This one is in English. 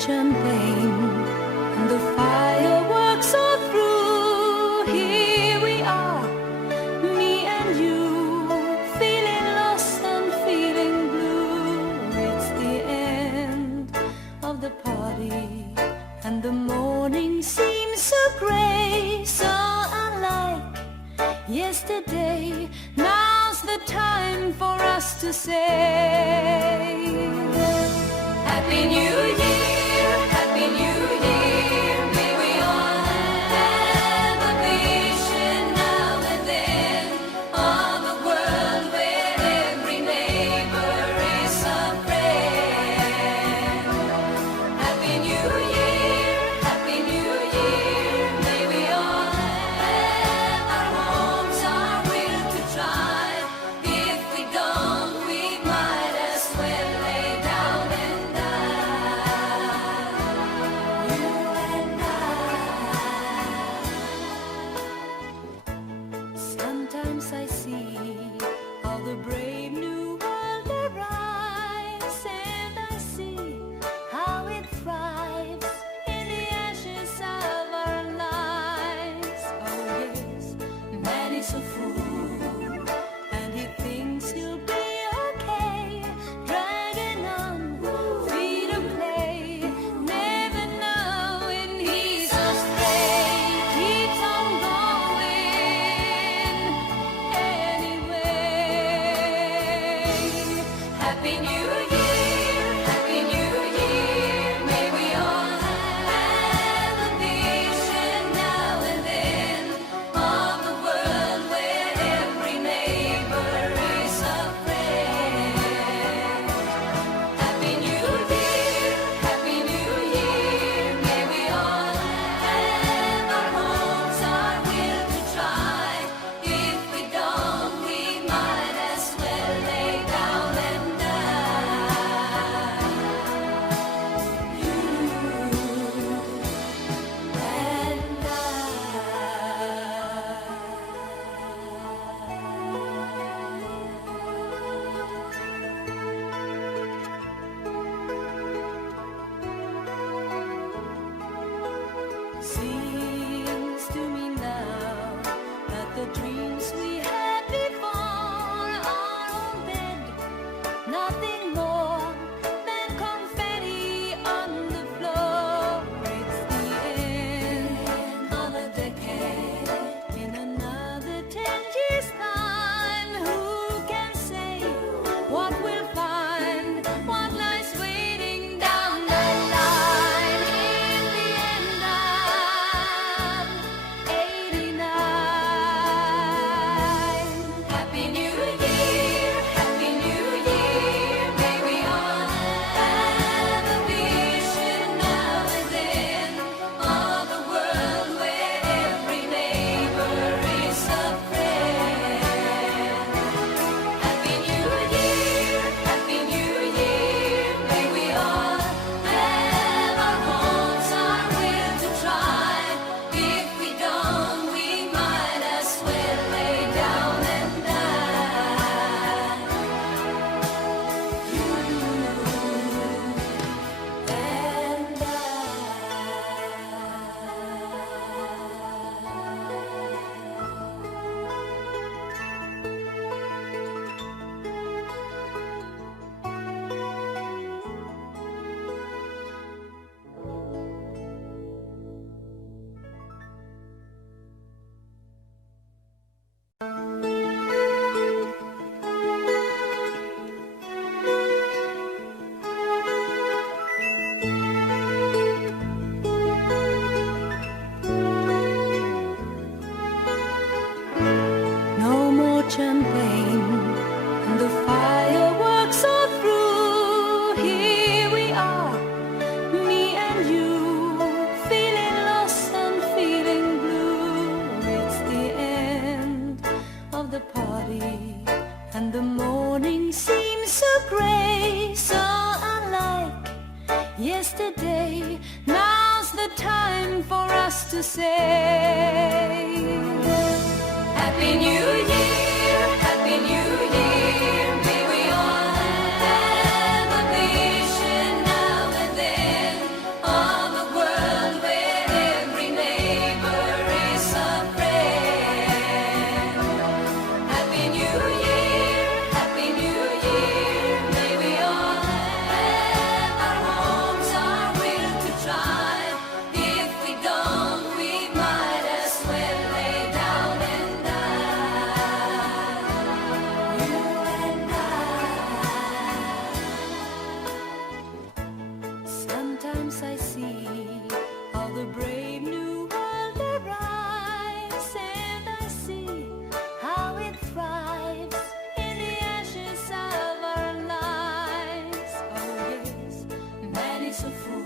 champagne and the fireworks are through. Here we are, me and you, feeling lost and feeling blue. It's the end of the party and the morning seems so gray, so unlike yesterday. Now's the time for us to say Happy New Year, Happy New Year. May we all have a vision now and then of a world where every neighbor is a friend. Happy New Year, Happy New Year. May we all have our homes, our will to try. If we don't, we might as well lay down and die. You and I. Sometimes I see how the brave new world arrives, and I see how it thrives in the ashes of our lives. Oh yes, man is a fool, and he thinks he'll be okay, dragging on feet of clay, never knowing he's astray. Keeps on going anyway. Happy New Year, Happy New Year. May we all have a vision now and then of a world where every neighbor is a friend. Happy New Year, Happy New Year. May we all have our homes, our will to try. If we don't, we might as well lay down and die. You and Seems to me now that the dreams we had before are all dead. Nothing more than confetti on the floor. It's the end of a decade. In another 10 years' time, who can say what we'll find? What lies waiting down the line? In the end of '89. Happy New Year, Happy New Year. May we all have a vision now and then of a world where every neighbor is a friend. Happy New Year, Happy New Year. May we all have our homes, our will to try. If we don't, we might as well lay down and die. You and No more champagne and the fireworks are through. Here we are, me and you, feeling lost and feeling blue. It's the end of the party and the morning seems so gray, so unlike yesterday. Now's the time for us to say Happy New Year, Happy New Year. May we all have a vision now and then beautiful.